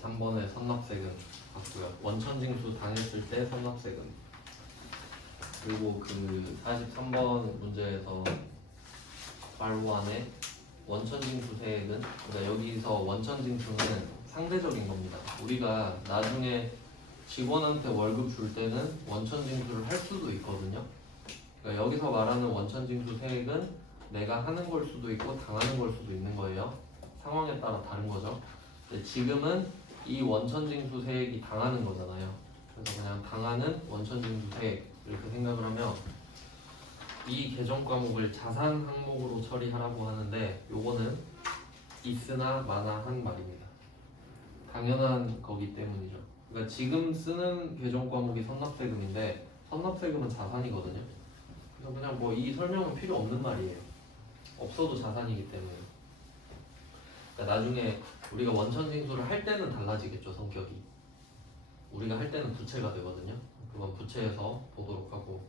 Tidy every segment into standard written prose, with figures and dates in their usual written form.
43번의 선납세금 같고요. 원천징수 당했을 때 선납세금. 그리고 그 43번 문제에서 발부안에 원천징수세액은, 그러니까 여기서 원천징수는 상대적인 겁니다. 우리가 나중에 직원한테 월급 줄 때는 원천징수를 할 수도 있거든요. 그러니까 여기서 말하는 원천징수세액은 내가 하는 걸 수도 있고 당하는 걸 수도 있는 거예요. 상황에 따라 다른 거죠. 근데 지금은 이 원천징수세액이 당하는 거잖아요. 그래서 그냥 당하는 원천징수세액 이렇게 생각을 하면 이 개정 과목을 자산 항목으로 처리하라고 하는데 요거는 있으나 마나한 말입니다. 당연한 거기 때문이죠. 그러니까 지금 쓰는 개정 과목이 선납세금인데 선납세금은 자산이거든요. 그래서 그냥 뭐 이 설명은 필요 없는 말이에요. 없어도 자산이기 때문에. 그러니까 나중에 우리가 원천징수를 할 때는 달라지겠죠, 성격이. 우리가 할 때는 부채가 되거든요. 그건 부채에서 보도록 하고.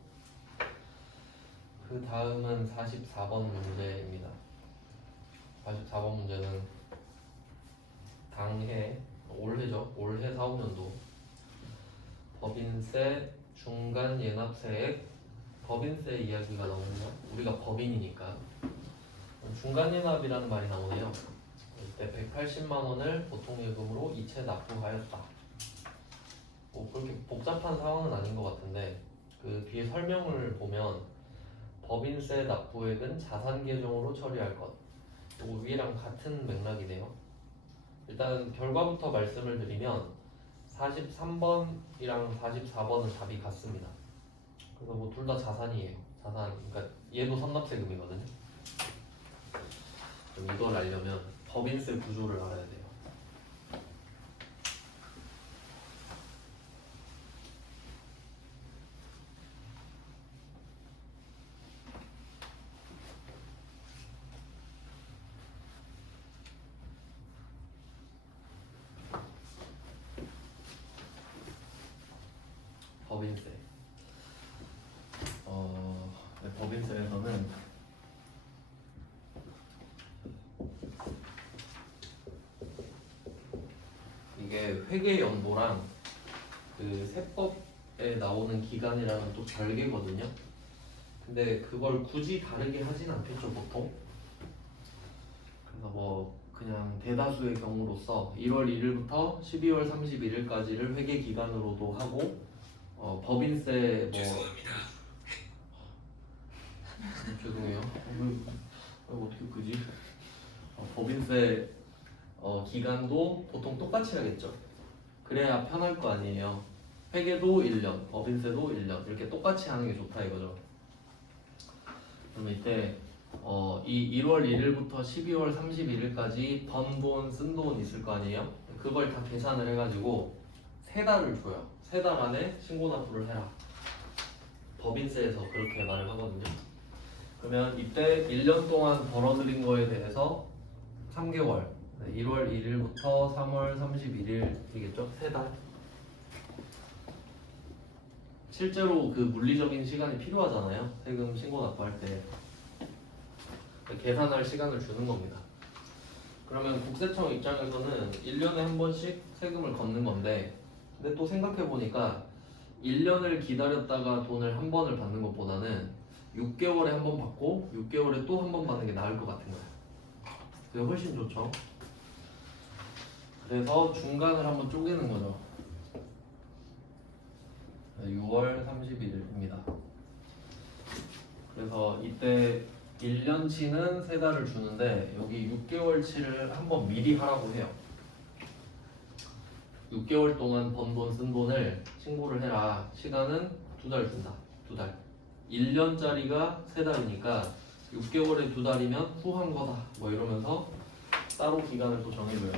그 다음은 44번 문제입니다. 44번 문제는 당해, 올해죠. 올해 4, 5년도 법인세 중간 예납세액, 법인세 이야기가 나오네요. 우리가 법인이니까 중간 예납이라는 말이 나오네요. 이때 180만 원을 보통예금으로 이체 납부하였다. 뭐 그렇게 복잡한 상황은 아닌 것 같은데 그 뒤에 설명을 보면 법인세 납부액은 자산 계정으로 처리할 것. 이거 위랑 같은 맥락이네요. 일단 결과부터 말씀을 드리면 43번이랑 44번은 답이 같습니다. 그래서 뭐 둘 다 자산이에요. 자산, 그러니까 얘도 선납세금이거든요. 그럼 이걸 알려면 법인세 구조를 알아야 돼요. 법인세. 네, 법인세에서는 이게 회계연도랑 그 세법에 나오는 기간이랑은 또 별개거든요. 근데 그걸 굳이 다르게 하진 않겠죠, 보통. 그래서 뭐 그냥 대다수의 경우로서 1월 1일부터 12월 31일까지를 회계 기간으로도 하고 법인세 뭐 죄송해요. 어떻게 그지? 법인세 기간도 보통 똑같이 하겠죠. 그래야 편할 거 아니에요. 회계도 1년, 법인세도 1년 이렇게 똑같이 하는 게 좋다 이거죠. 그러면 이때 이 1월 1일부터 12월 31일까지 번 돈, 쓴 돈 있을 거 아니에요? 그걸 다 계산을 해가지고 세 달을 줘요. 세 달 안에 신고 납부를 해라. 법인세에서 그렇게 말을 하거든요. 그러면 이때 1년 동안 벌어들인 거에 대해서 3개월, 1월 1일부터 3월 31일이겠죠? 세 달. 실제로 그 물리적인 시간이 필요하잖아요. 세금 신고 납부할 때. 계산할 시간을 주는 겁니다. 그러면 국세청 입장에서는 1년에 한 번씩 세금을 걷는 건데, 근데 또 생각해보니까 1년을 기다렸다가 돈을 한 번을 받는 것보다는 6개월에 한 번 받고 6개월에 또 한 번 받는 게 나을 것 같은 거예요. 그게 훨씬 좋죠. 그래서 중간을 한번 쪼개는 거죠. 6월 31일입니다. 그래서 이때 1년치는 세 달을 주는데 여기 6개월치를 한번 미리 하라고 해요. 6개월 동안 번 돈, 쓴 돈을 신고를 해라. 시간은 2달 준다. 2달. 1년짜리가 3달이니까 6개월에 2달이면 후한 거다. 뭐 이러면서 따로 기간을 또 정해줘요.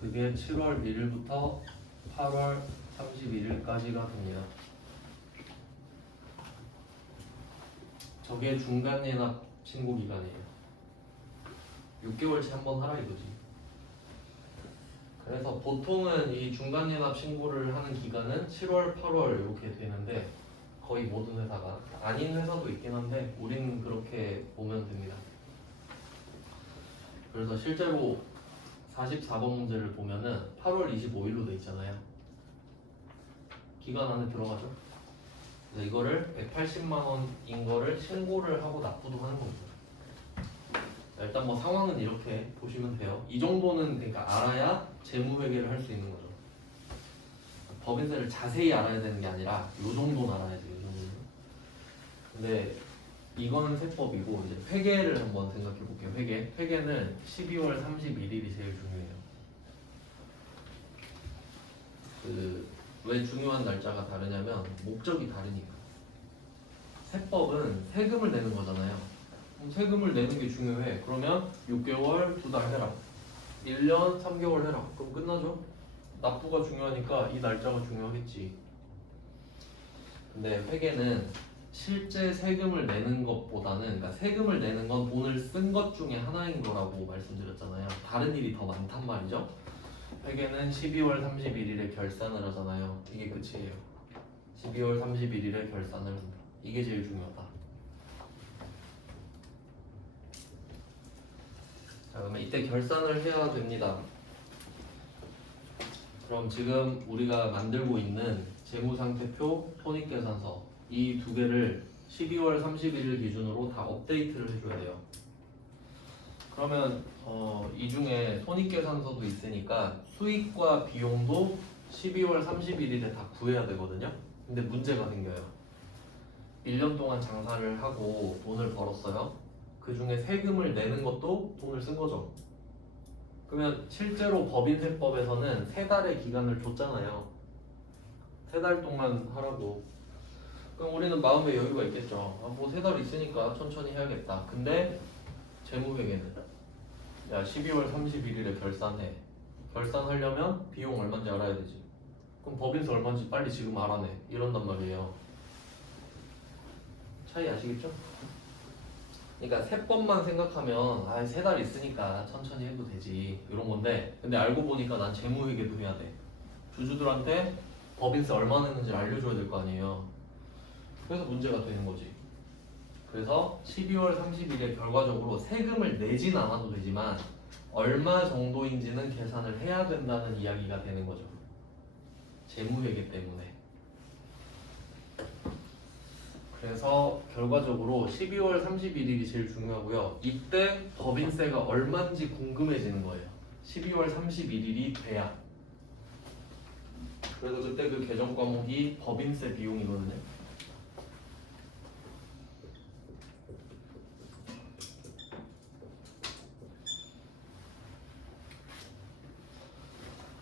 그게 7월 1일부터 8월 31일까지가 됩니다. 저게 중간 예납 신고 기간이에요. 6개월치 한번 하라 이거지. 그래서 보통은 이 중간 예납 신고를 하는 기간은 7월, 8월 이렇게 되는데 거의 모든 회사가, 아닌 회사도 있긴 한데 우리는 그렇게 보면 됩니다. 그래서 실제로 44번 문제를 보면은 8월 25일로 돼 있잖아요. 기간 안에 들어가죠. 그래서 이거를 180만 원인 거를 신고를 하고 납부도 하는 겁니다. 일단 뭐 상황은 이렇게 보시면 돼요. 이 정도는 그러니까 알아야 재무회계를 할 수 있는 거죠. 법인세를 자세히 알아야 되는 게 아니라 요 정도는 알아야지. 요 정도는. 근데 이거는 세법이고 이제 회계를 한번 생각해 볼게요. 회계는 12월 31일이 제일 중요해요. 왜 중요한 날짜가 다르냐면 목적이 다르니까. 세법은 세금을 내는 거잖아요. 그럼 세금을 내는 게 중요해. 그러면 6개월 2달 해라. 1년 3개월 해라. 그럼 끝나죠? 납부가 중요하니까 이 날짜가 중요하겠지. 근데 회계는 실제 세금을 내는 것보다는, 그러니까 세금을 내는 건 돈을 쓴 것 중에 하나인 거라고 말씀드렸잖아요. 다른 일이 더 많단 말이죠. 회계는 12월 31일에 결산을 하잖아요. 이게 끝이에요. 12월 31일에 결산을 한다. 이게 제일 중요하다. 자, 그러면 이때 결산을 해야 됩니다. 그럼 지금 우리가 만들고 있는 재무상태표, 손익계산서 이 두 개를 12월 31일 기준으로 다 업데이트를 해줘야 돼요. 그러면 이 중에 손익계산서도 있으니까 수익과 비용도 12월 31일에 다 구해야 되거든요. 근데 문제가 생겨요. 1년 동안 장사를 하고 돈을 벌었어요. 그 중에 세금을 내는 것도 돈을 쓴 거죠. 그러면 실제로 법인세법에서는 3달의 기간을 줬잖아요. 3달 동안 하라고. 그럼 우리는 마음의 여유가 있겠죠. 뭐 3달 있으니까 천천히 해야겠다. 근데 재무회계는 야 12월 31일에 결산해. 결산하려면 비용 얼마인지 알아야 되지. 그럼 법인세 얼마인지 빨리 지금 알아내. 이런단 말이에요. 차이 아시겠죠? 그러니까 세법만 생각하면 3달 있으니까 천천히 해도 되지 이런 건데, 근데 알고 보니까 난 재무회계도 해야 돼. 주주들한테 법인세 얼마 내는지 알려줘야 될 거 아니에요. 그래서 문제가 되는 거지. 그래서 12월 30일에 결과적으로 세금을 내진 않아도 되지만 얼마 정도인지는 계산을 해야 된다는 이야기가 되는 거죠. 재무회계 때문에. 그래서 결과적으로 12월 31일이 제일 중요하고요. 이때 법인세가 얼마인지 궁금해지는 거예요. 12월 31일이 돼야. 그래서 그때 그 계정 과목이 법인세 비용이거든요.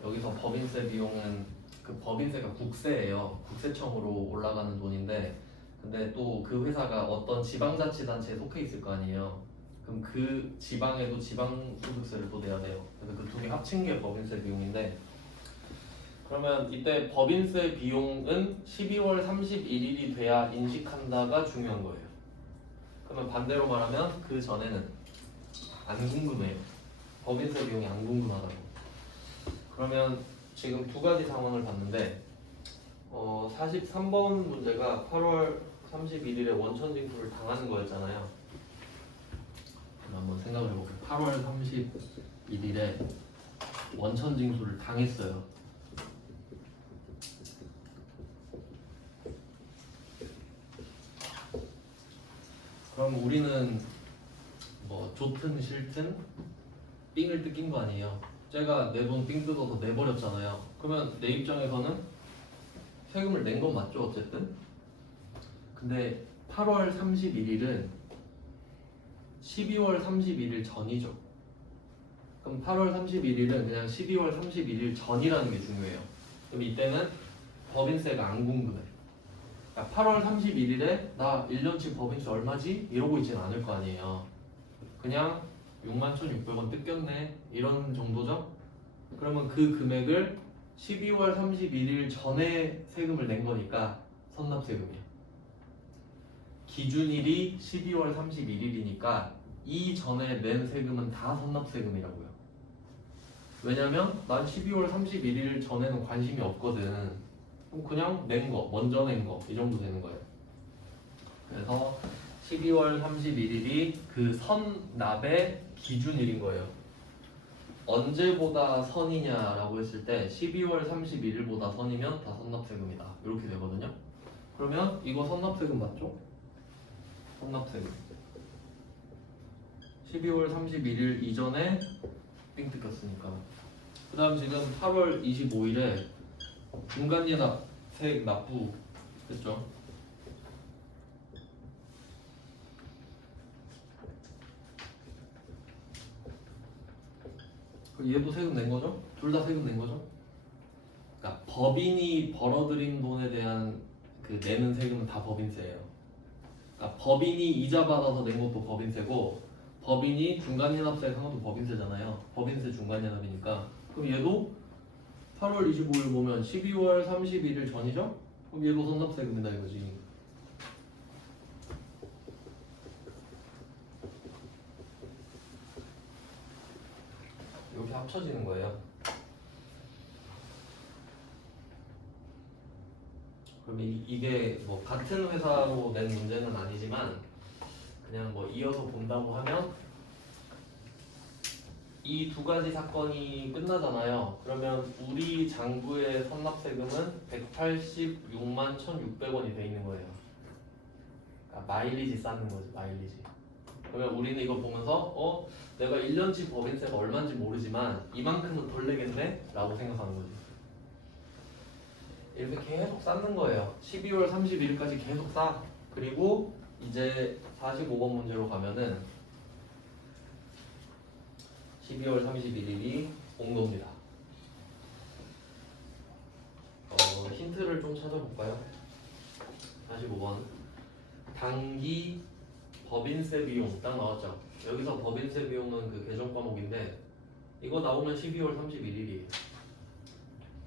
여기서 법인세 비용은 그 법인세가 국세예요. 국세청으로 올라가는 돈인데, 근데 또 그 회사가 어떤 지방자치단체에 속해 있을 거 아니에요. 그럼 그 지방에도 지방소득세를 또 내야 돼요. 그래서 그 두 개 합친 게 법인세 비용인데, 그러면 이때 법인세 비용은 12월 31일이 돼야 인식한다가 중요한 거예요. 그러면 반대로 말하면 그 전에는 안 궁금해요. 법인세 비용이 안 궁금하다고. 그러면 지금 두 가지 상황을 봤는데 43번 문제가 8월 31일에 원천 징수를 당하는 거였잖아요. 한번 생각을 해볼게요. 8월 31일에 원천 징수를 당했어요. 그럼 우리는 뭐 좋든 싫든 삥을 뜯긴 거 아니에요. 제가 내 돈 삥 뜯어서 내버렸잖아요. 그러면 내 입장에서는 세금을 낸 건 맞죠, 어쨌든. 근데 8월 31일은 12월 31일 전이죠. 그럼 8월 31일은 그냥 12월 31일 전이라는 게 중요해요. 그럼 이때는 법인세가 안 궁금해. 그러니까 8월 31일에 나 1년치 법인세 얼마지? 이러고 있진 않을 거 아니에요. 그냥 61,600원 뜯겼네 이런 정도죠? 그러면 그 금액을 12월 31일 전에 세금을 낸 거니까 선납세금이야. 기준일이 12월 31일이니까 이 전에 낸 세금은 다 선납세금이라고요. 왜냐면 난 12월 31일 전에는 관심이 없거든. 그럼 그냥 낸 거, 먼저 낸 거 이 정도 되는 거예요. 그래서 12월 31일이 그 선납의 기준일인 거예요. 언제보다 선이냐라고 했을 때 12월 31일보다 선이면 다 선납세금이다. 이렇게 되거든요. 그러면 이거 선납세금 맞죠? 선납세금 12월 31일 이전에 삥 뜯겼으니까. 그 다음 지금 8월 25일에 중간예납 세액 납부 됐죠? 얘도 세금 낸 거죠? 둘 다 세금 낸 거죠? 그러니까 법인이 벌어들인 돈에 대한 그 내는 세금은 다 법인세예요. 그러니까 법인이 이자 받아서 낸 것도 법인세고 법인이 중간예납세 한 것도 법인세잖아요. 법인세 중간예납이니까. 그럼 얘도 8월 25일 보면 12월 31일 전이죠? 그럼 얘도 선납세금이다 이거지. 이렇게 합쳐지는 거예요. 그럼 이게 뭐 같은 회사로 낸 문제는 아니지만 그냥 뭐 이어서 본다고 하면 이 두 가지 사건이 끝나잖아요. 그러면 우리 장부의 선납세금은 186만 1,600원이 돼 있는 거예요. 그러니까 마일리지 쌓는 거지, 마일리지. 그러면 우리는 이거 보면서 내가 1년치 법인세가 얼마인지 모르지만 이만큼은 덜 내겠네? 라고 생각하는 거지. 이렇게 계속 쌓는 거예요. 12월 31일까지 계속 쌓아. 그리고 이제 45번 문제로 가면은 12월 31일이 온 겁니다. 힌트를 좀 찾아볼까요? 45번 당기 법인세 비용 딱 나왔죠. 여기서 법인세 비용은 그 계정 과목인데 이거 나오면 12월 31일이에요.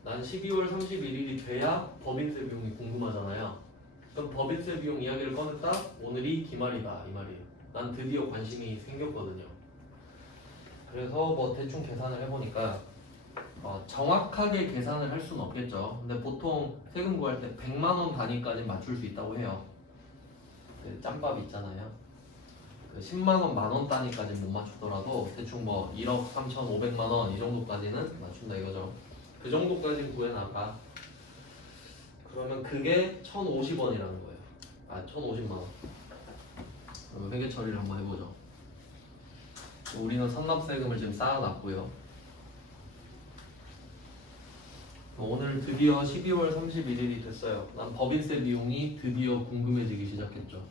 난 12월 31일이 돼야 법인세 비용이 궁금하잖아요. 그럼 법인세 비용 이야기를 꺼냈다? 오늘이 기말이다 이 말이에요. 난 드디어 관심이 생겼거든요. 그래서 뭐 대충 계산을 해보니까 정확하게 계산을 할 수는 없겠죠. 근데 보통 세금 구할 때 100만 원 단위까지 맞출 수 있다고 해요. 그 짬밥 있잖아요. 그 10만 원, 만 원 단위까지 못 맞추더라도 대충 뭐 1억 3,500만 원 이 정도까지는 맞춘다 이거죠. 그 정도까지 구해나가. 그러면 그게 1,050원이라는 거예요. 1,050만 원. 그러면 회계 처리를 한번 해보죠. 우리는 선납세금을 지금 쌓아놨고요. 오늘 드디어 12월 31일이 됐어요. 난 법인세 비용이 드디어 궁금해지기 시작했죠.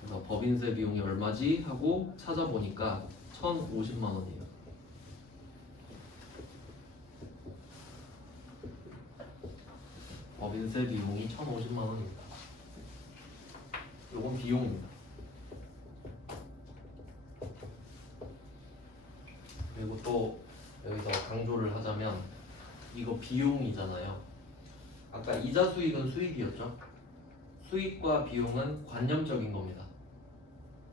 그래서 법인세 비용이 얼마지? 하고 찾아보니까 1,050만 원이에요. 법인세 비용이 1,050만 원입니다. 요건 비용입니다. 그리고 또 여기서 강조를 하자면 이거 비용이잖아요. 아까 이자 수익은 수익이었죠. 수익과 비용은 관념적인 겁니다.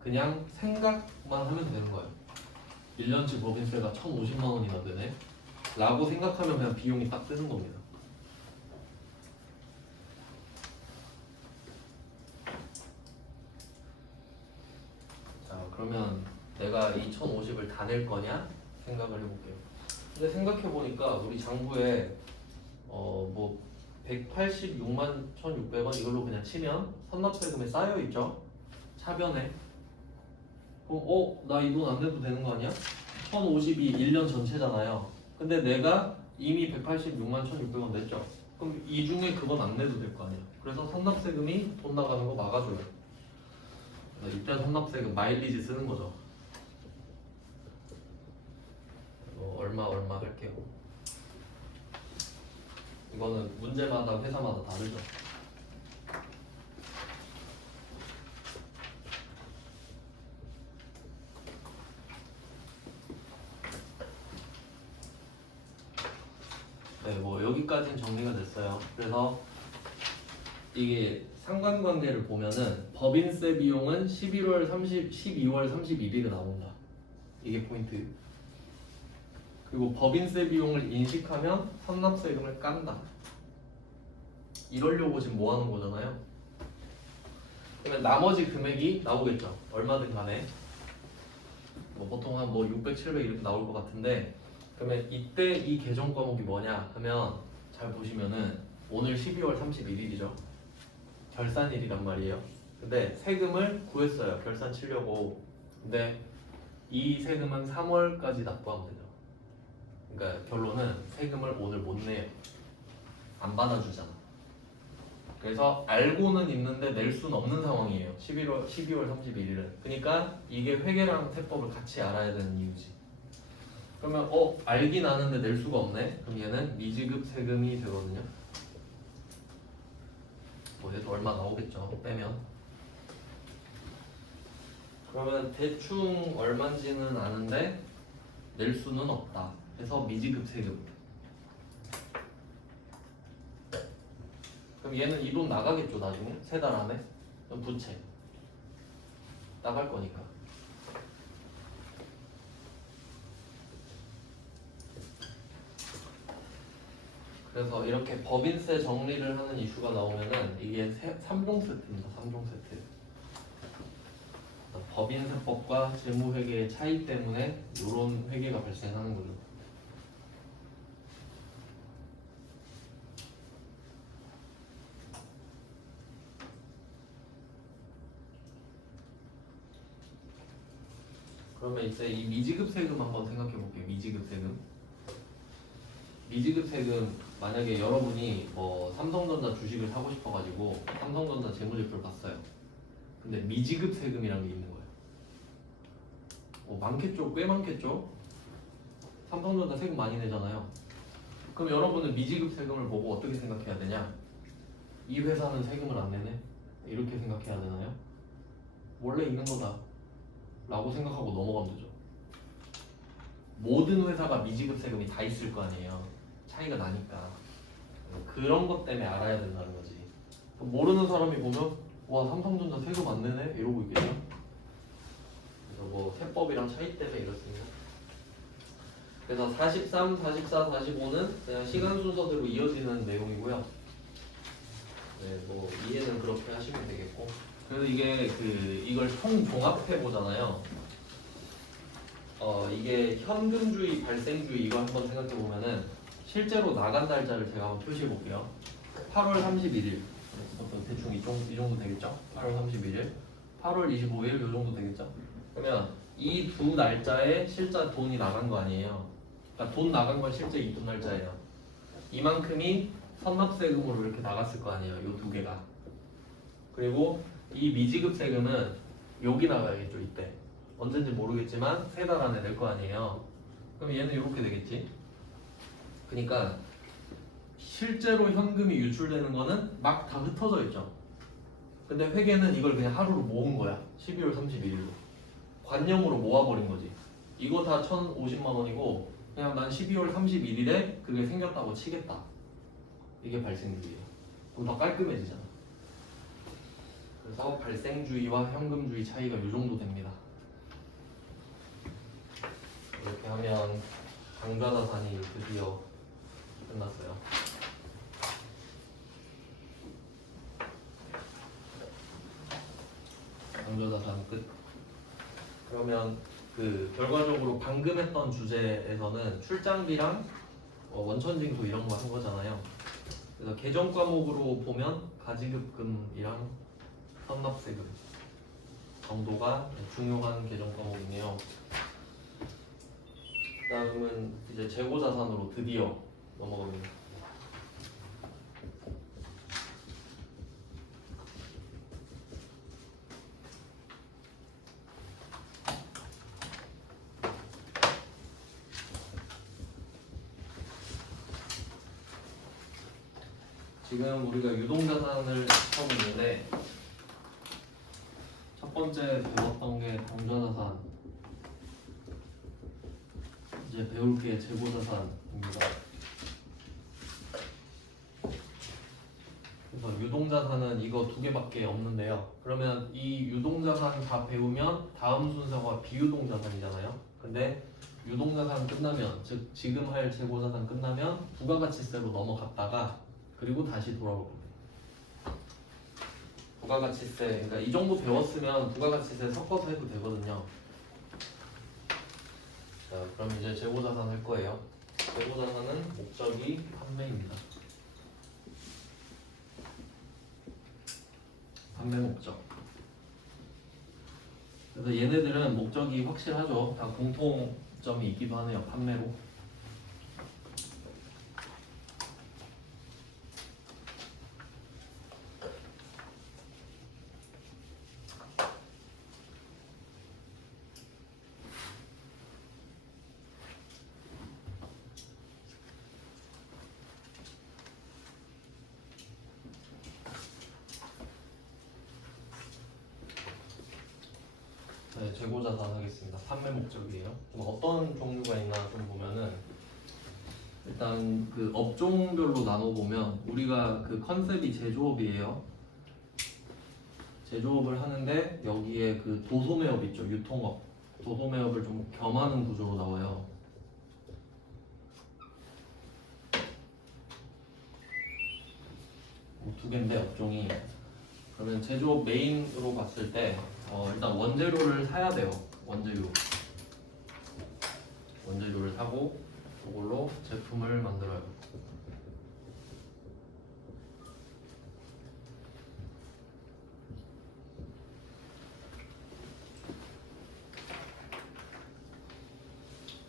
그냥 생각만 하면 되는 거예요. 1년치 법인세가 1,050만 원이나 되네 라고 생각하면 그냥 비용이 딱 뜨는 겁니다. 자, 그러면 내가 이 1,050을 다 낼 거냐 생각을 해볼게요. 근데 생각해보니까 우리 장부에 뭐 186만 1,600원 이걸로 그냥 치면 선납세금에 쌓여있죠. 차변에. 그럼 나 이 돈 안 내도 되는 거 아니야? 1,050이 1년 전체잖아요. 근데 내가 이미 186만 1,600원 냈죠. 그럼 이 중에 그건 안 내도 될 거 아니야. 그래서 선납세금이 돈 나가는 거 막아줘요. 이때 선납세금 마일리지 쓰는 거죠. 얼마 할게요. 이거는 문제마다 회사마다 다르죠. 네, 뭐 여기까지는 정리가 됐어요. 그래서 이게 상관관계를 보면은 법인세 비용은 12월 31일에 나온다. 이게 포인트. 그리고 법인세 비용을 인식하면 선납세금을 깐다. 이러려고 지금 뭐 하는 거잖아요. 그러면 나머지 금액이 나오겠죠. 얼마든 간에. 뭐 보통 한 뭐 600, 700 이렇게 나올 것 같은데 그러면 이때 이 계정 과목이 뭐냐 하면 잘 보시면은 오늘 12월 31일이죠. 결산일이란 말이에요. 근데 세금을 구했어요. 결산 치려고. 근데 이 세금은 3월까지 납부하면 되죠. 그러니까 결론은 세금을 오늘 못 내요. 안 받아주잖아. 그래서 알고는 있는데 낼 수는 없는 상황이에요. 12월 31일은. 그러니까 이게 회계랑 세법을 같이 알아야 되는 이유지. 그러면 알긴 아는데 낼 수가 없네. 그럼 얘는 미지급 세금이 되거든요. 뭐 얘도 얼마 나오겠죠. 빼면. 그러면 대충 얼마인지는 아는데 낼 수는 없다. 그래서 미지급 세금. 그럼 얘는 이 돈 나가겠죠 나중에? 3달 안에? 그럼 부채 나갈 거니까. 그래서 이렇게 법인세 정리를 하는 이슈가 나오면은 이게 3종 세트입니다. 3종 세트. 법인세법과 재무회계의 차이 때문에 이런 회계가 발생하는 거죠. 그러면 이제 이 미지급 세금 한번 생각해 볼게요. 미지급 세금. 미지급 세금 만약에 여러분이 뭐 삼성전자 주식을 사고 싶어가지고 삼성전자 재무제표를 봤어요. 근데 미지급 세금이라는 게 있는 거예요. 많겠죠? 꽤 많겠죠? 삼성전자 세금 많이 내잖아요. 그럼 여러분은 미지급 세금을 보고 어떻게 생각해야 되냐? 이 회사는 세금을 안 내네? 이렇게 생각해야 되나요? 원래 있는 거다 라고 생각하고 넘어가면 되죠. 모든 회사가 미지급 세금이 다 있을 거 아니에요. 차이가 나니까. 그런 것 때문에 알아야 된다는 거지. 모르는 사람이 보면 와 삼성전자 세금 안 내네? 이러고 있겠죠. 그래서 뭐 세법이랑 차이 때문에 이렇습니다. 그래서 43, 44, 45는 그냥 시간 순서대로 이어지는 내용이고요. 네, 뭐 이해는 그렇게 하시면 되겠고. 그래서 이게 이걸 총 종합해 보잖아요. 이게 현금주의, 발생주의 이거 한번 생각해 보면은 실제로 나간 날짜를 제가 한번 표시해 볼게요. 8월 31일. 대충 이 정도 되겠죠? 8월 31일, 8월 25일 이 정도 되겠죠? 그러면 이 두 날짜에 실제 돈이 나간 거 아니에요? 그러니까 돈 나간 건 실제 이 두 날짜예요. 이만큼이 선납세금으로 이렇게 나갔을 거 아니에요? 이 두 개가. 그리고 이 미지급 세금은 여기 나가야겠죠 이때. 언젠지 모르겠지만 3달 안에 낼 거 아니에요. 그럼 얘는 이렇게 되겠지. 그러니까 실제로 현금이 유출되는 거는 막 다 흩어져 있죠. 근데 회계는 이걸 그냥 하루로 모은 거야. 12월 31일로 관념으로 모아버린 거지. 이거 다 1,050만 원이고 그냥 난 12월 31일에 그게 생겼다고 치겠다. 이게 발생주의예요. 그럼 더 깔끔해지잖아. 그래서 발생주의와 현금주의 차이가 이 정도 됩니다. 이렇게 하면 강좌자산이 드디어 끝났어요. 강좌자산 끝. 그러면 결과적으로 방금 했던 주제에서는 출장비랑 원천징수 이런 거 한 거잖아요. 그래서 계정 과목으로 보면 가지급금이랑 선납세금 정도가 중요한 계정 과목이네요. 다음은 이제 재고자산으로 드디어 넘어갑니다. 지금 우리가 유동자산을 하고 있는데 첫 번째 배웠던 게 동전자산, 이제 배울 게 재고자산입니다. 그래서 유동자산은 이거 2개밖에 없는데요. 그러면 이 유동자산 다 배우면 다음 순서가 비유동자산이잖아요. 근데 유동자산 끝나면, 즉 지금 할 재고자산 끝나면 부가가치세로 넘어갔다가 그리고 다시 돌아올 겁니다. 부가가치세, 그러니까 이 정도 배웠으면 부가가치세 섞어서 해도 되거든요. 자, 그럼 이제 재고자산 할 거예요. 재고자산은 목적이 판매입니다. 판매 목적. 그래서 얘네들은 목적이 확실하죠. 다 공통점이 있기도 하네요. 판매로. 네, 재고자산 하겠습니다. 판매 목적이에요. 좀 어떤 종류가 있나 좀 보면은 일단 그 업종별로 나눠보면 우리가 그 컨셉이 제조업이에요. 제조업을 하는데 여기에 그 도소매업 있죠. 유통업. 도소매업을 좀 겸하는 구조로 나와요. 두 개인데 업종이. 그러면 제조업 메인으로 봤을 때 일단 원재료를 사야 돼요. 원재료를 사고 그걸로 제품을 만들어요.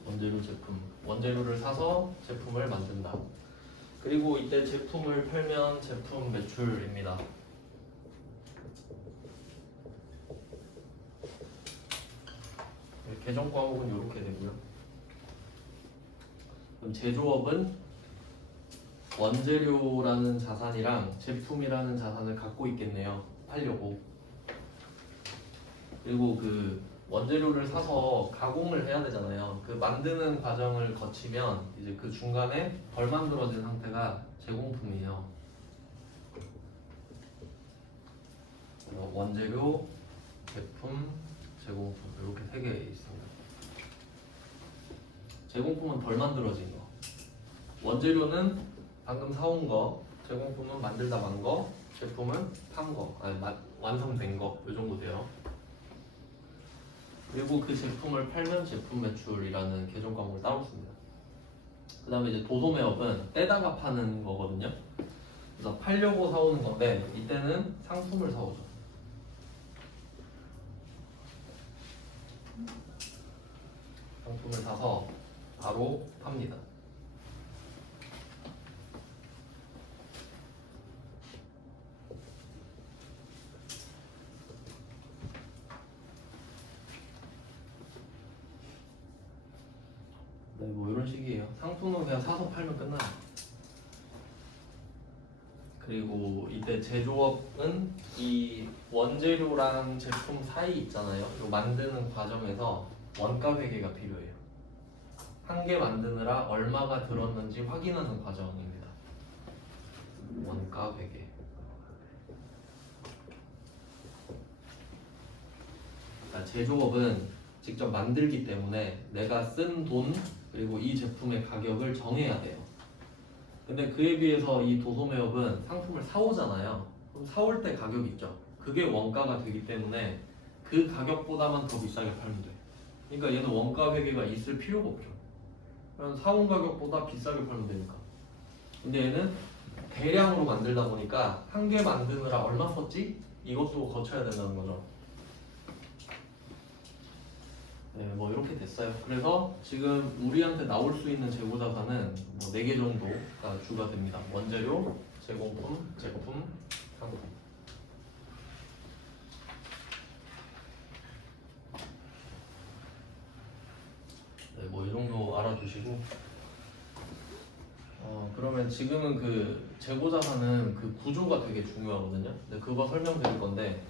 원재료 제품. 원재료를 사서 제품을 만든다. 그리고 이때 제품을 팔면 제품 매출입니다. 계정 과목은 이렇게 되고요. 그럼 제조업은 원재료라는 자산이랑 제품이라는 자산을 갖고 있겠네요. 팔려고. 그리고 그 원재료를 사서 가공을 해야 되잖아요. 그 만드는 과정을 거치면 이제 그 중간에 덜 만들어진 상태가 제공품이에요. 원재료, 제품, 제공품 이렇게 세 개 있습니다. 제공품은 덜 만들어진 거. 원재료는 방금 사온 거, 제공품은 만들다 만 거, 제품은 판 거, 아니 완성된 거, 이 정도 돼요. 그리고 그 제품을 팔면 제품 매출이라는 계정 과목을 따로 씁니다. 그 다음에 이제 도소매업은 떼다가 파는 거거든요. 그래서 팔려고 사오는 건데 이때는 상품을 사오죠. 상품을 사서 바로 팝니다. 네, 뭐 이런 식이에요. 상품은 그냥 사서 팔면 끝나요. 그리고 이때 제조업은 이 원재료랑 제품 사이 있잖아요. 이 만드는 과정에서 원가 회계가 필요해요. 한 개 만드느라 얼마가 들었는지 확인하는 과정입니다. 원가 회계. 그러니까 제조업은 직접 만들기 때문에 내가 쓴 돈 그리고 이 제품의 가격을 정해야 돼요. 근데 그에 비해서 이 도소매업은 상품을 사오잖아요. 그럼 사올 때 가격 있죠. 그게 원가가 되기 때문에 그 가격보다만 더 비싸게 팔면 돼. 그러니까 얘는 원가 회계가 있을 필요가 없죠. 그냥 사온 가격보다 비싸게 팔면 되니까. 근데 얘는 대량으로 만들다 보니까 한 개 만드느라 얼마 썼지? 이것도 거쳐야 된다는 거죠. 네, 뭐 이렇게 됐어요. 그래서 지금 우리한테 나올 수 있는 재고자산은 뭐 4개 정도가 주가 됩니다. 원재료, 제공품, 제품, 상품. 네, 뭐 이 정도 알아두시고 그러면 지금은 그 재고자산은 그 구조가 되게 중요하거든요. 근데 그거 설명드릴 건데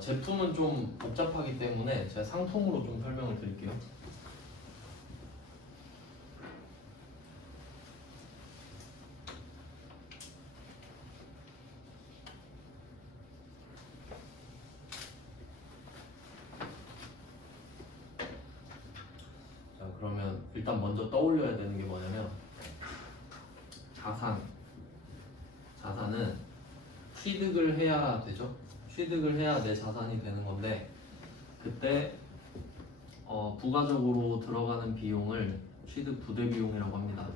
제품은 좀 복잡하기 때문에 제가 상품으로 좀 설명을 드릴게요. 자, 그러면 일단 먼저 떠올려야 되는 게 뭐냐면 자산은 취득을 해야 되죠. 취득을 해야 내 자산이 되는 건데 그때 부가적으로 들어가는 비용을 취득 부대 비용이라고 합니다.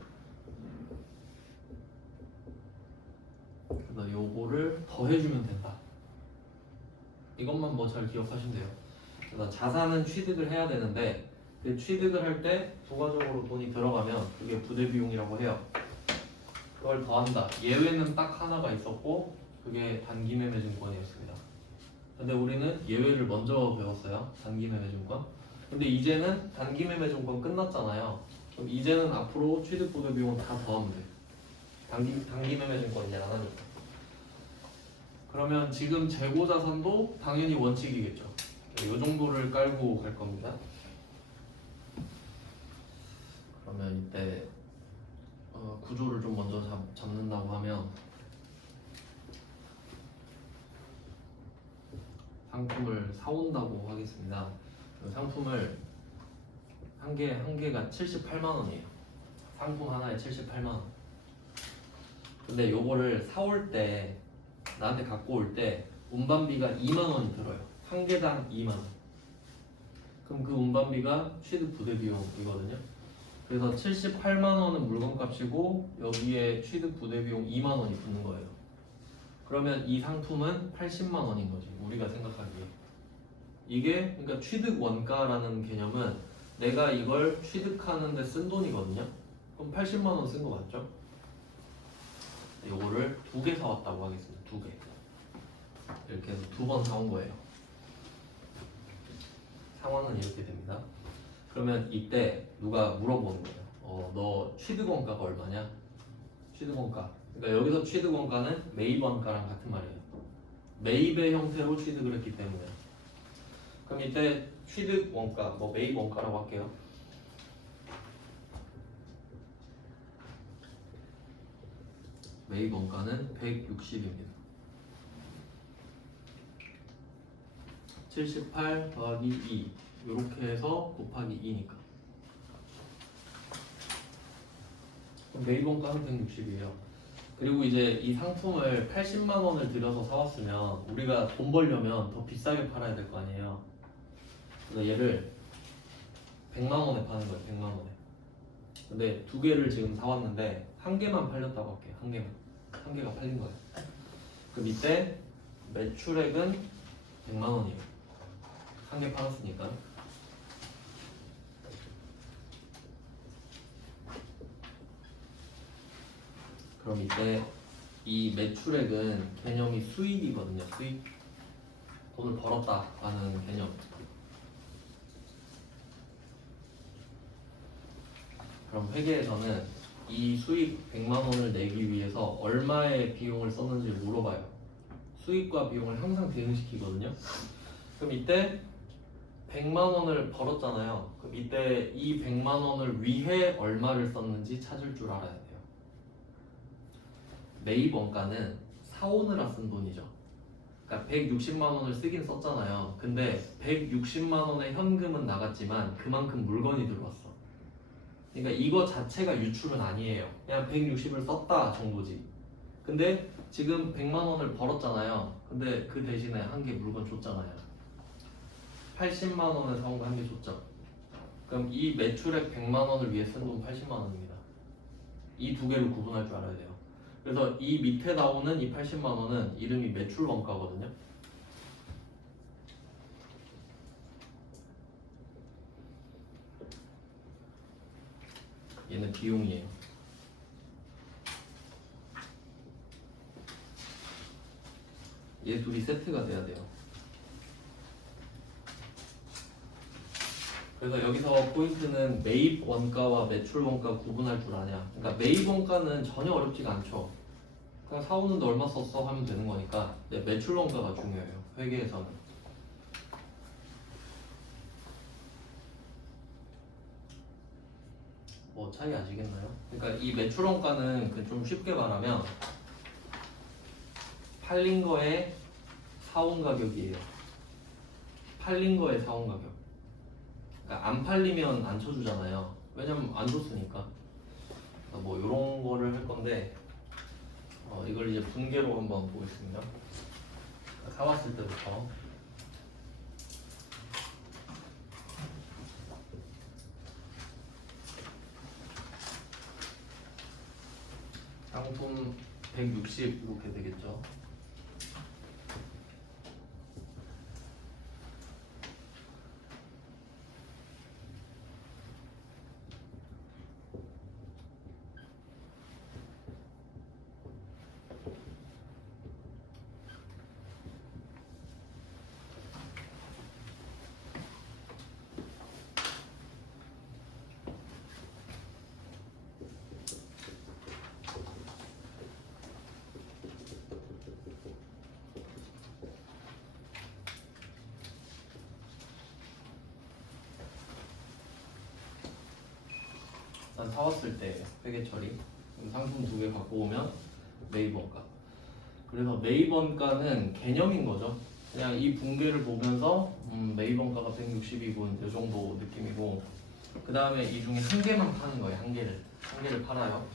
그래서 요거를 더해주면 된다. 이것만 뭐 잘 기억하시면 돼요. 그래서 자산은 취득을 해야 되는데 그 취득을 할 때 부가적으로 돈이 들어가면 그게 부대 비용이라고 해요. 그걸 더한다. 예외는 딱 하나가 있었고 그게 단기매매증권이었습니다. 근데 우리는 예외를 먼저 배웠어요. 단기매매증권. 근데 이제는 단기매매증권 끝났잖아요. 그럼 이제는 앞으로 취득 부대 비용은 다 더하면 돼. 단기매매증권 이제 안 하니까. 그러면 지금 재고자산도 당연히 원칙이겠죠. 이 정도를 깔고 갈 겁니다. 그러면 이때 구조를 좀 먼저 잡는다고 하면 상품을 사온다고 하겠습니다. 상품을 한 개가 78만 원이에요. 상품 하나에 78만 원. 근데 요거를 사올 때 나한테 갖고 올 때 운반비가 2만 원이 들어요. 한 개당 2만 원. 그럼 그 운반비가 취득 부대 비용이거든요. 그래서 78만 원은 물건값이고 여기에 취득 부대 비용 2만 원이 붙는 거예요. 그러면 이 상품은 80만 원인 거지. 우리가 생각하기에. 이게 그러니까 취득 원가라는 개념은 내가 이걸 취득하는 데 쓴 돈이거든요. 그럼 80만 원 쓴 거 맞죠? 요거를 2개 사왔다고 하겠습니다. 2개. 이렇게 해서 2번 사온 거예요. 상황은 이렇게 됩니다. 그러면 이때 누가 물어보는 거예요. 너 취득원가가 얼마냐? 취득원가. 그러니까 여기서 취득원가는 매입원가랑 같은 말이에요. 매입의 형태로 취득을 했기 때문에. 그럼 이때 취득원가, 뭐 매입원가라고 할게요. 매입원가는 160입니다. 78 더하기 2 이렇게 해서 곱하기 2니까 매입원가는 160이에요. 그리고 이제 이 상품을 80만 원을 들여서 사왔으면 우리가 돈 벌려면 더 비싸게 팔아야 될 거 아니에요. 그래서 얘를 100만 원에 파는 거예요. 100만 원에. 근데 2개를 지금 사왔는데 한 개만 팔렸다고 할게요. 한 개만. 한 개가 팔린 거예요. 그럼 이때 매출액은 100만 원이에요. 한 개 팔았으니까. 그럼 이때 이 매출액은 개념이 수익이거든요. 수익. 돈을 벌었다라는 개념. 그럼 회계에서는 이 수익 100만 원을 내기 위해서 얼마의 비용을 썼는지 물어봐요. 수익과 비용을 항상 대응시키거든요. 그럼 이때 100만 원을 벌었잖아요. 그럼 이때 이 100만 원을 위해 얼마를 썼는지 찾을 줄 알아야 돼요. 매입 원가는 사오느라 쓴 돈이죠. 그러니까 160만 원을 쓰긴 썼잖아요. 근데 160만 원의 현금은 나갔지만 그만큼 물건이 들어왔어. 그러니까 이거 자체가 유출은 아니에요. 그냥 160을 썼다 정도지. 근데 지금 100만 원을 벌었잖아요. 근데 그 대신에 한 개 물건 줬잖아요. 80만 원을 사온 거 한 개 줬죠. 그럼 이 매출액 100만 원을 위해 쓴 돈 80만 원입니다. 이 2개를 구분할 줄 알아야 돼요. 그래서 이 밑에 나오는 이 80만 원은 이름이 매출 원가거든요. 얘는 비용이에요. 얘 둘이 세트가 돼야 돼요. 그래서 여기서 포인트는 매입 원가와 매출 원가 구분할 줄 아냐. 그러니까 매입 원가는 전혀 어렵지가 않죠. 그냥 사오는데 얼마 썼어 하면 되는 거니까. 네, 매출 원가가 중요해요. 회계에서는. 뭐 차이 아시겠나요? 그러니까 이 매출 원가는 좀 쉽게 말하면 팔린 거에 사온 가격이에요. 팔린 거에 사온 가격. 그러니까 안 팔리면 안 쳐주잖아요. 왜냐면 안 줬으니까. 뭐 이런 거를 할 건데 이걸 이제 분계로 한번 보겠습니다. 사왔을 때부터 160 이렇게 되겠죠. 일단 사왔을 때 회계 처리 상품 2개 갖고 오면 매입원가. 그래서 매입원가는 개념인 거죠. 그냥 이 붕괴를 보면서 매입원가가 160이군 이 정도 느낌이고, 그 다음에 이 중에 한 개만 파는 거예요. 한 개를 팔아요.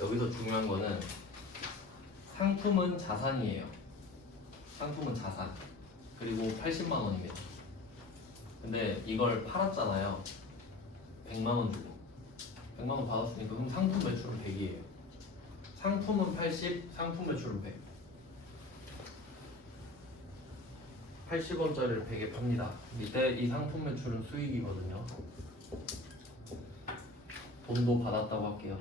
여기서 중요한 거는 상품은 자산이에요. 상품은 자산. 그리고 80만 원입니다. 근데 이걸 팔았잖아요. 100만 원 주고. 100만 원 받았으니까 그럼 상품 매출은 100이에요. 상품은 80, 상품 매출은 100. 80원짜리를 100에 팝니다. 이때 이 상품 매출은 수익이거든요. 돈도 받았다고 할게요.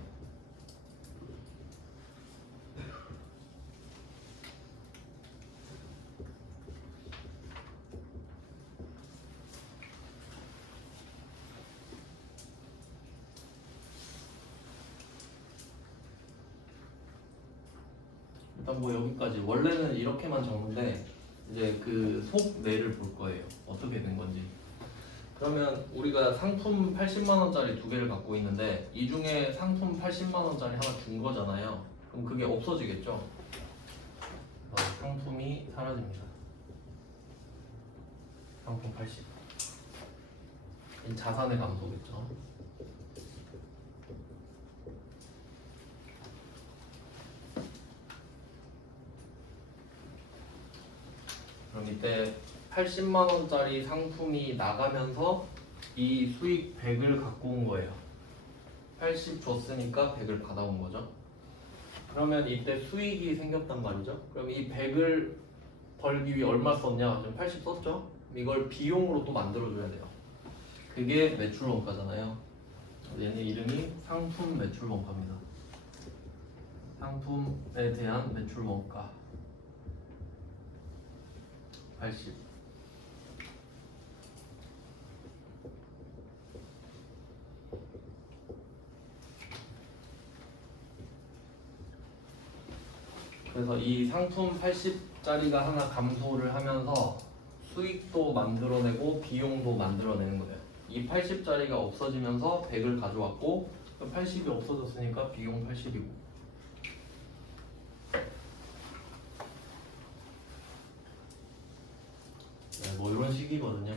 일단 뭐 여기까지 원래는 이렇게만 적는데 이제 그 속내를 볼 거예요. 어떻게 된 건지. 그러면 우리가 상품 80만 원짜리 2개를 갖고 있는데 이 중에 상품 80만 원짜리 하나 준 거잖아요. 그럼 그게 없어지겠죠? 상품이 사라집니다. 상품 80. 이 자산의 감소겠죠. 그럼 이때 80만 원짜리 상품이 나가면서 이 수익 100을 갖고 온 거예요. 80 줬으니까 100을 받아온 거죠. 그러면 이때 수익이 생겼단 말이죠. 그럼 이 100을 벌기 위해 얼마 썼냐? 지금 80 썼죠? 이걸 비용으로 또 만들어줘야 돼요. 그게 매출 원가잖아요. 얘네 이름이 상품 매출 원가입니다. 상품에 대한 매출 원가 80. 그래서 이 상품 80짜리가 하나 감소를 하면서 수익도 만들어내고 비용도 만들어내는 거예요. 이 80짜리가 없어지면서 100을 가져왔고 80이 없어졌으니까 비용 80이고. 네, 뭐 이런 식이거든요.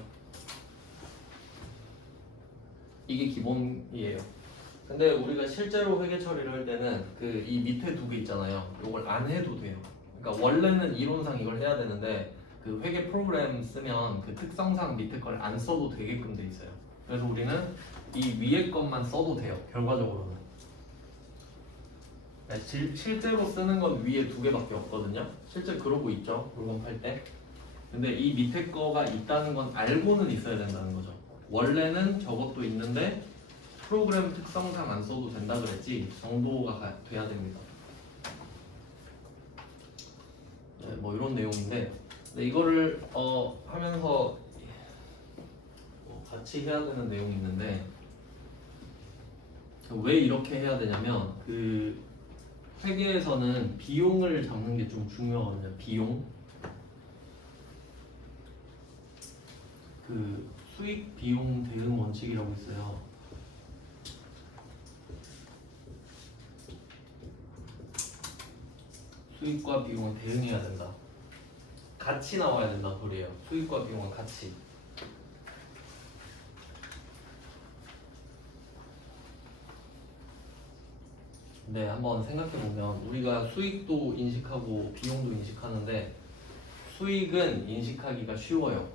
이게 기본이에요. 근데 우리가 실제로 회계 처리를 할 때는 그 이 밑에 2개 있잖아요. 이걸 안 해도 돼요. 그러니까 원래는 이론상 이걸 해야 되는데 그 회계 프로그램 쓰면 그 특성상 밑에 걸 안 써도 되게끔 돼 있어요. 그래서 우리는 이 위에 것만 써도 돼요. 결과적으로는. 실제로 쓰는 건 위에 2개밖에 없거든요. 실제 그러고 있죠. 물건 팔 때. 근데 이 밑에 거가 있다는 건 알고는 있어야 된다는 거죠. 원래는 저것도 있는데 프로그램 특성상 안 써도 된다 그랬지 정도가 돼야 됩니다. 네, 뭐 이런 내용인데, 근데 이거를 하면서 같이 해야 되는 내용이 있는데, 왜 이렇게 해야 되냐면 그 회계에서는 비용을 잡는 게 좀 중요하거든요. 비용. 그 수익 비용 대응 원칙이라고 있어요. 수익과 비용은 대응해야 된다. 같이 나와야 된다 소리예요. 수익과 비용은 같이. 네, 한번 생각해보면 우리가 수익도 인식하고 비용도 인식하는데 수익은 인식하기가 쉬워요.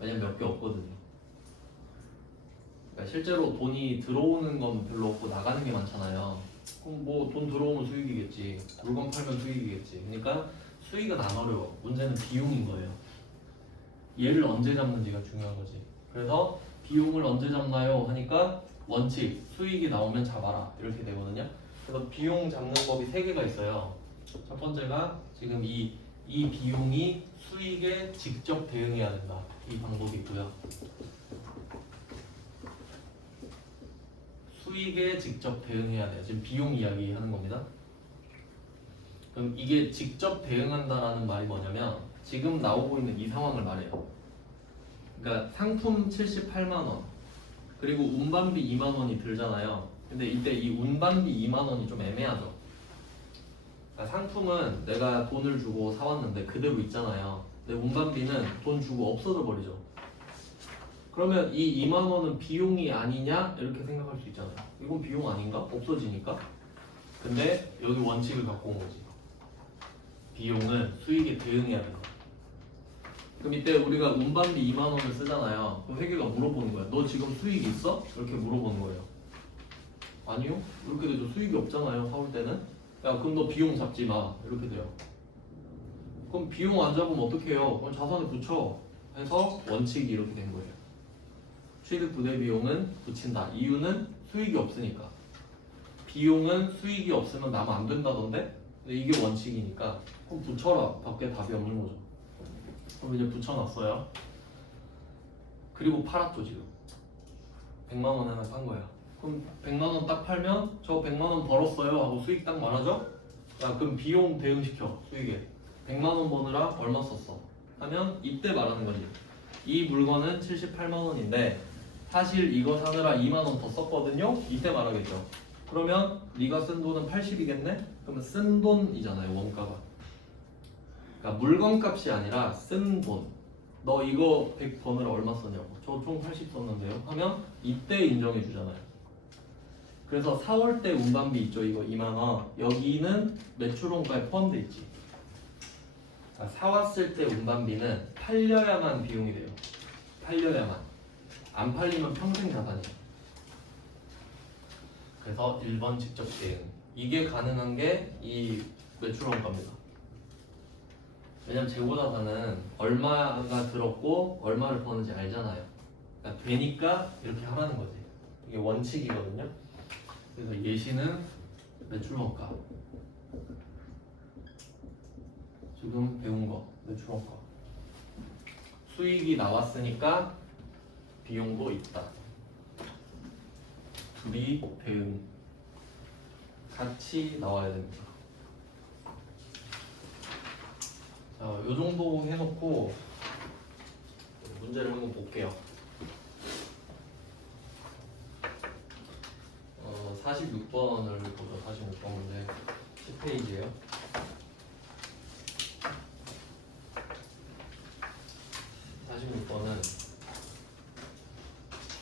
왜냐면 몇 개 없거든요. 그러니까 실제로 돈이 들어오는 건 별로 없고 나가는 게 많잖아요. 그럼 뭐 돈 들어오면 수익이겠지. 물건 팔면 수익이겠지. 그러니까 수익은 안 어려워. 문제는 비용인 거예요. 얘를 언제 잡는지가 중요한 거지. 그래서 비용을 언제 잡나요? 하니까 원칙, 수익이 나오면 잡아라. 이렇게 되거든요. 그래서 비용 잡는 법이 3개가 있어요. 첫 번째가 지금 이 비용이 수익에 직접 대응해야 된다. 이 방법이 있고요. 수익에 직접 대응해야 돼요. 지금 비용 이야기 하는 겁니다. 그럼 이게 직접 대응한다라는 말이 뭐냐면 지금 나오고 있는 이 상황을 말해요. 그러니까 상품 78만 원 그리고 운반비 2만 원이 들잖아요. 근데 이때 이 운반비 2만 원이 좀 애매하죠. 그러니까 상품은 내가 돈을 주고 사왔는데 그대로 있잖아요. 근데 운반비는 돈 주고 없어져 버리죠. 그러면 이 2만 원은 비용이 아니냐? 이렇게 생각할 수 있잖아요. 이건 비용 아닌가? 없어지니까. 근데 여기 원칙을 갖고 온 거지. 비용은 수익에 대응해야 된다. 그럼 이때 우리가 운반비 2만 원을 쓰잖아요. 그럼 회계가 물어보는 거야. 너 지금 수익 있어? 이렇게 물어보는 거예요. 아니요? 이렇게 되죠. 수익이 없잖아요. 사올 때는. 야 그럼 너 비용 잡지 마. 이렇게 돼요. 그럼 비용 안 잡으면 어떻게 해요? 그럼 자산에 붙여. 해서 원칙이 이렇게 된 거예요. 취득 부대 비용은 붙인다. 이유는 수익이 없으니까. 비용은 수익이 없으면 나면 안 된다던데? 근데 이게 원칙이니까 그럼 붙여라. 밖에 답이 없는 거죠. 그럼 이제 붙여놨어요. 그리고 팔았죠 지금. 100만 원에 하나 판 거야. 그럼 100만 원 딱 팔면 저 100만 원 벌었어요 하고 수익 딱 말하죠? 야 그럼 비용 대응시켜 수익에. 100만 원 버느라 얼마 썼어? 하면 이때 말하는 거지. 이 물건은 78만 원인데 사실 이거 사느라 2만 원 더 썼거든요? 이때 말하겠죠. 그러면 네가 쓴 돈은 80이겠네? 그러면 쓴 돈이잖아요 원가가. 그러니까 물건값이 아니라 쓴 돈. 너 이거 100 버느라 얼마 썼냐고. 저 총 80 썼는데요. 하면 이때 인정해 주잖아요. 그래서 사올 때 운반비 있죠. 이거 2만 원. 여기는 매출원가에 포함돼 있지. 그러니까 사왔을 때 운반비는 팔려야만 비용이 돼요. 팔려야만. 안 팔리면 평생 자산이에요. 그래서 1번 직접 대응. 이게 가능한 게 이 매출원가입니다. 왜냐면 재고자산은 얼마가 들었고 얼마를 버는지 알잖아요. 그러니까 되니까 이렇게 하라는 거지. 이게 원칙이거든요. 그래서 예시는 매출원가. 지금 배운 거 매출원가. 수익이 나왔으니까 비용도 있다. 둘이 대응 같이 나와야 됩니다. 자, 요 정도 해놓고 문제를 한번 볼게요. 46번을 보죠. 46번 문제 10페이지예요. 46번은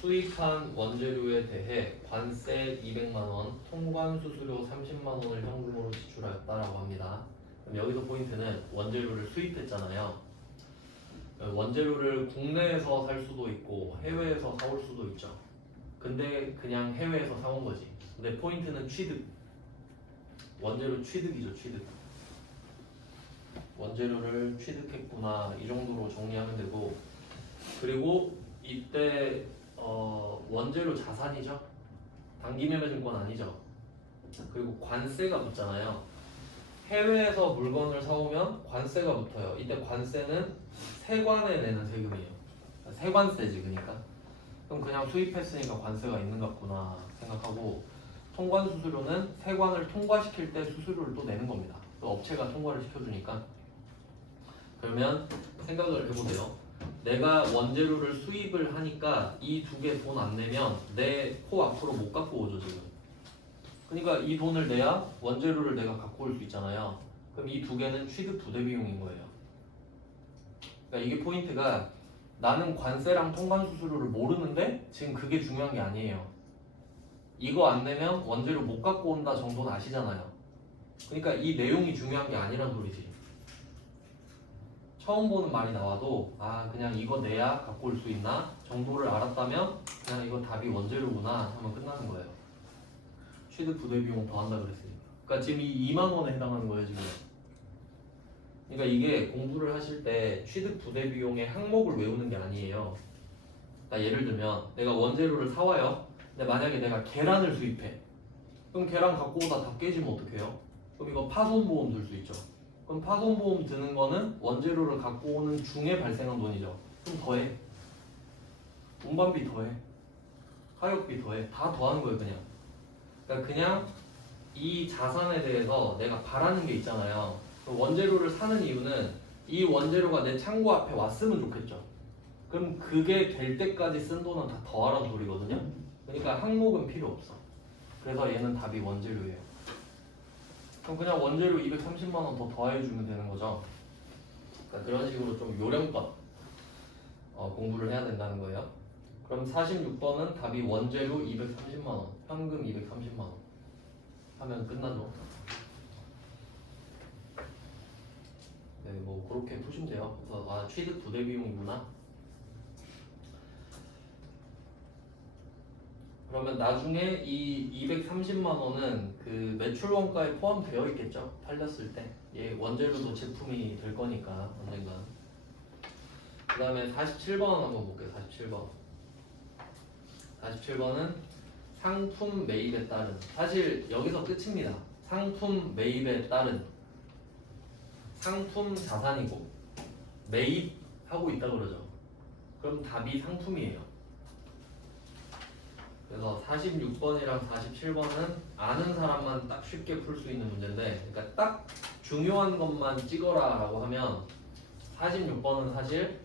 수입한 원재료에 대해 관세 200만원, 통관 수수료 30만원을 현금으로 지출하였다라고 합니다. 그럼 여기서 포인트는 원재료를 수입했잖아요. 원재료를 국내에서 살 수도 있고 해외에서 사올 수도 있죠. 근데 그냥 해외에서 사온 거지. 근데 포인트는 취득. 원재료 취득이죠. 취득. 원재료를 취득했구나 이 정도로 정리하면 되고, 그리고 이때 원재료 자산이죠. 단기매매증권 아니죠. 그리고 관세가 붙잖아요. 해외에서 물건을 사오면 관세가 붙어요. 이때 관세는 세관에 내는 세금이에요. 세관세지. 그러니까 그럼 그냥 수입했으니까 관세가 있는 것 같구나 생각하고, 통관 수수료는 세관을 통과시킬 때 수수료를 또 내는 겁니다. 또 업체가 통과를 시켜주니까. 그러면 생각을 해보세요. 내가 원재료를 수입을 하니까 이 두 개 돈 안 내면 내 코 앞으로 못 갖고 오죠 지금. 그러니까 이 돈을 내야 원재료를 내가 갖고 올 수 있잖아요. 그럼 이 두 개는 취득 부대 비용인 거예요. 그러니까 이게 포인트가, 나는 관세랑 통관 수수료를 모르는데 지금 그게 중요한 게 아니에요. 이거 안 내면 원재료 못 갖고 온다 정도는 아시잖아요. 그러니까 이 내용이 중요한 게 아니란 소리지. 처음 보는 말이 나와도 아 그냥 이거 내야 갖고 올 수 있나 정도를 알았다면 그냥 이거 답이 원재료구나 하면 끝나는 거예요. 취득 부대 비용 더한다 그랬으니까. 그러니까 지금 이 2만 원에 해당하는 거예요 지금. 그러니까 이게 공부를 하실 때 취득 부대 비용의 항목을 외우는 게 아니에요. 그러니까 예를 들면 내가 원재료를 사와요. 근데 만약에 내가 계란을 수입해. 그럼 계란 갖고 오다 다 깨지면 어떡해요? 그럼 이거 파손보험 들 수 있죠. 그럼 파손보험 드는 거는 원재료를 갖고 오는 중에 발생한 돈이죠. 그럼 더해. 운반비 더해. 하역비 더해. 다 더하는 거예요 그냥. 그러니까 그냥 이 자산에 대해서 내가 바라는 게 있잖아요. 원재료를 사는 이유는 이 원재료가 내 창고 앞에 왔으면 좋겠죠. 그럼 그게 될 때까지 쓴 돈은 다 더하라는 소리거든요. 그러니까 항목은 필요 없어. 그래서 얘는 답이 원재료예요. 그럼 그냥 원재료 230만 원 더 더해주면 되는 거죠. 그러니까 그런 식으로 좀 요령껏 공부를 해야 된다는 거예요. 그럼 46번은 답이 원재료 230만 원, 현금 230만 원 하면 끝나죠. 네, 뭐 그렇게 푸시면 돼요. 그래서 아 취득 부대 비용이구나. 그러면 나중에 이 230만 원은 그 매출 원가에 포함되어 있겠죠? 팔렸을 때. 얘 원재료도 제품이 될 거니까 언젠가. 그 다음에 47번 한번 볼게요. 47번. 47번은 상품 매입에 따른. 사실 여기서 끝입니다. 상품 매입에 따른. 상품 자산이고 매입하고 있다 그러죠. 그럼 답이 상품이에요. 그래서 46번이랑 47번은 아는 사람만 딱 쉽게 풀 수 있는 문제인데, 그러니까 딱 중요한 것만 찍어라 라고 하면 46번은 사실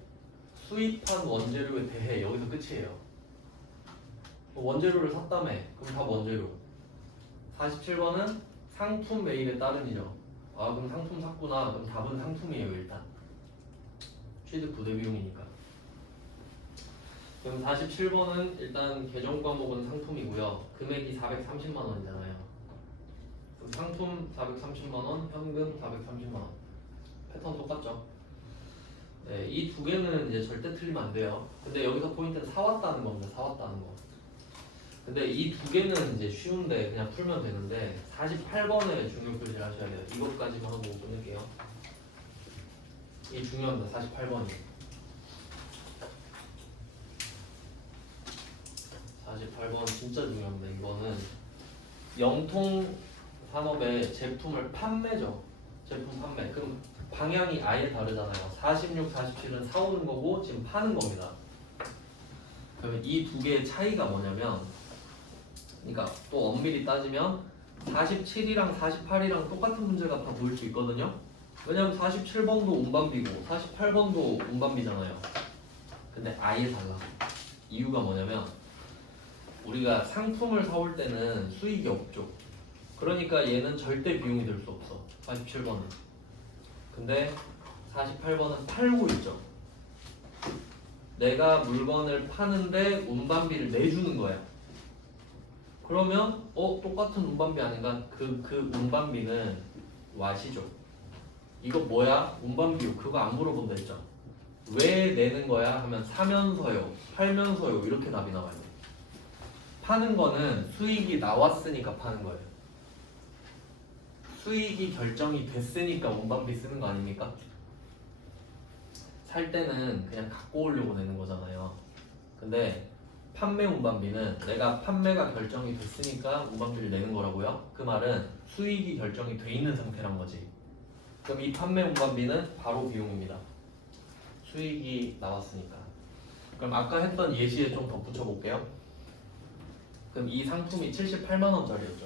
수입한 원재료에 대해 여기서 끝이에요. 원재료를 샀다며 그럼 답 원재료. 47번은 상품 매입에 따른이죠. 아 그럼 상품 샀구나. 그럼 답은 상품이에요 일단. 취득 부대 비용이니까. 그럼 47번은 일단 계정 과목은 상품이고요. 금액이 430만 원이잖아요. 그럼 상품 430만 원, 현금 430만 원. 패턴 똑같죠? 네, 이 두 개는 이제 절대 틀리면 안 돼요. 근데 여기서 포인트는 사왔다는 겁니다. 사왔다는 거. 근데 이 두 개는 이제 쉬운데 그냥 풀면 되는데 48번에 중요 표시를 하셔야 돼요. 이것까지만 하고 끝낼게요. 이게 중요합니다. 48번이. 48번 진짜 중요합니다. 이거는 영통 산업의 제품을 판매죠. 제품 판매. 그럼 방향이 아예 다르잖아요. 46, 47은 사오는 거고 지금 파는 겁니다. 그러면 이 두 개의 차이가 뭐냐면, 그러니까 또 엄밀히 따지면 47이랑 48이랑 똑같은 문제 같아 보일 수 있거든요. 왜냐면 47번도 운반비고 48번도 운반비잖아요. 근데 아예 달라. 이유가 뭐냐면 우리가 상품을 사올 때는 수익이 없죠. 그러니까 얘는 절대 비용이 될 수 없어. 47번은. 근데 48번은 팔고 있죠. 내가 물건을 파는데 운반비를 내주는 거야. 그러면 똑같은 운반비 아닌가? 그 운반비는 와시죠. 이거 뭐야? 운반비요. 그거 안 물어본다 했죠. 왜 내는 거야? 하면 사면서요, 팔면서요 이렇게 답이 나와요. 파는 거는 수익이 나왔으니까 파는 거예요. 수익이 결정이 됐으니까 운반비 쓰는 거 아닙니까? 살 때는 그냥 갖고 오려고 내는 거잖아요. 근데 판매 운반비는 내가 판매가 결정이 됐으니까 운반비를 내는 거라고요. 그 말은 수익이 결정이 돼 있는 상태란 거지. 그럼 이 판매 운반비는 바로 비용입니다. 수익이 나왔으니까. 그럼 아까 했던 예시에 좀 덧붙여 볼게요. 그럼 이 상품이 78만 원짜리였죠.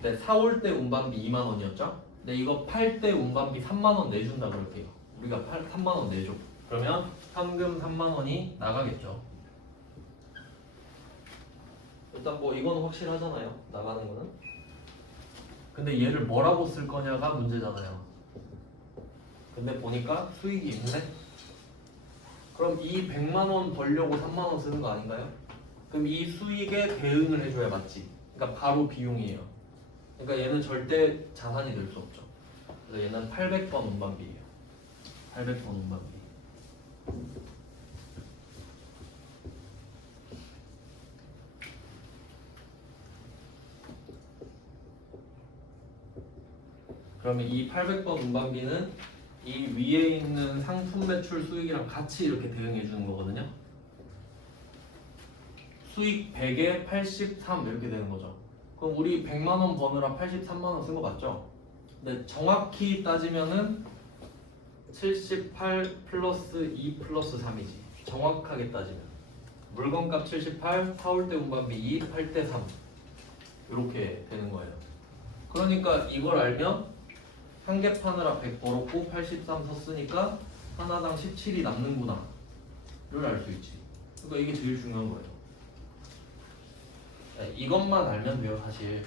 근데 사올 때 운반비 2만 원이었죠. 근데 이거 팔 때 운반비 3만 원 내준다 그럴게요. 우리가 3만 원 내줘. 그러면 현금 3만 원이 나가겠죠. 일단 뭐 이건 확실하잖아요. 나가는 거는. 근데 얘를 뭐라고 쓸 거냐가 문제잖아요. 근데 보니까 수익이 있네. 그럼 이 100만 원 벌려고 3만 원 쓰는 거 아닌가요? 그럼 이 수익에 대응을 해줘야 맞지. 그러니까 바로 비용이에요. 그러니까 얘는 절대 자산이 될 수 없죠. 그래서 얘는 800번 운반비예요. 800번 운반비. 그러면 이 800번 운반비는 이 위에 있는 상품 매출 수익이랑 같이 이렇게 대응해 주는 거거든요. 수익 100에 83 이렇게 되는 거죠. 그럼 우리 100만 원 버느라 83만 원 쓴 거 맞죠? 근데 정확히 따지면은 78 플러스 2 플러스 3이지. 정확하게 따지면 물건값 78, 사올 때 운반비 2, 팔 때 3 이렇게 되는 거예요. 그러니까 이걸 알면 한 개 파느라 100 벌었고 83 썼으니까 하나당 17이 남는구나 를 알 수 있지. 그러니까 이게 제일 중요한 거예요. 네, 이것만 알면 돼요. 사실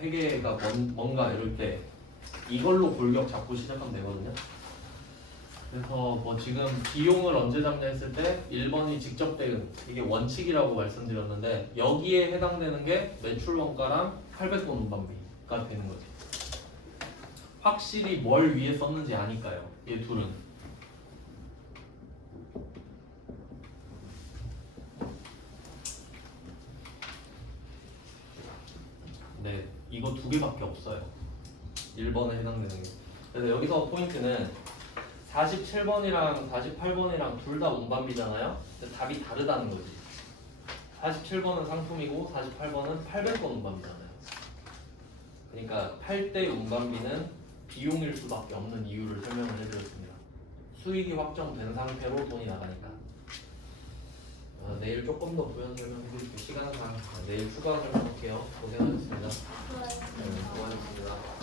회계가 뭔가 이럴 때 이걸로 골격 잡고 시작하면 되거든요. 그래서 뭐 지금 비용을 언제 잡냐 했을 때 1번이 직접 대응, 이게 원칙이라고 말씀드렸는데 여기에 해당되는 게 매출 원가랑 800번 운반비가 되는 거지. 확실히 뭘 위에 썼는지 아니까요. 얘 둘은. 네, 이거 두 개밖에 없어요. 1번에 해당되는 게. 그래서 여기서 포인트는 47번이랑 48번이랑 둘 다 운반비잖아요. 근데 답이 다르다는 거지. 47번은 상품이고 48번은 800번 운반비잖아요. 그러니까 팔 때 운반비는 비용일 수밖에 없는 이유를 설명을 해드렸습니다. 수익이 확정된 상태로 돈이 나가니까. 내일 조금 더 부연 설명해드릴게요. 시간상 내일 추가 설명할게요. 고생하셨습니다. 수고하셨습니다. 네, 수고하셨습니다.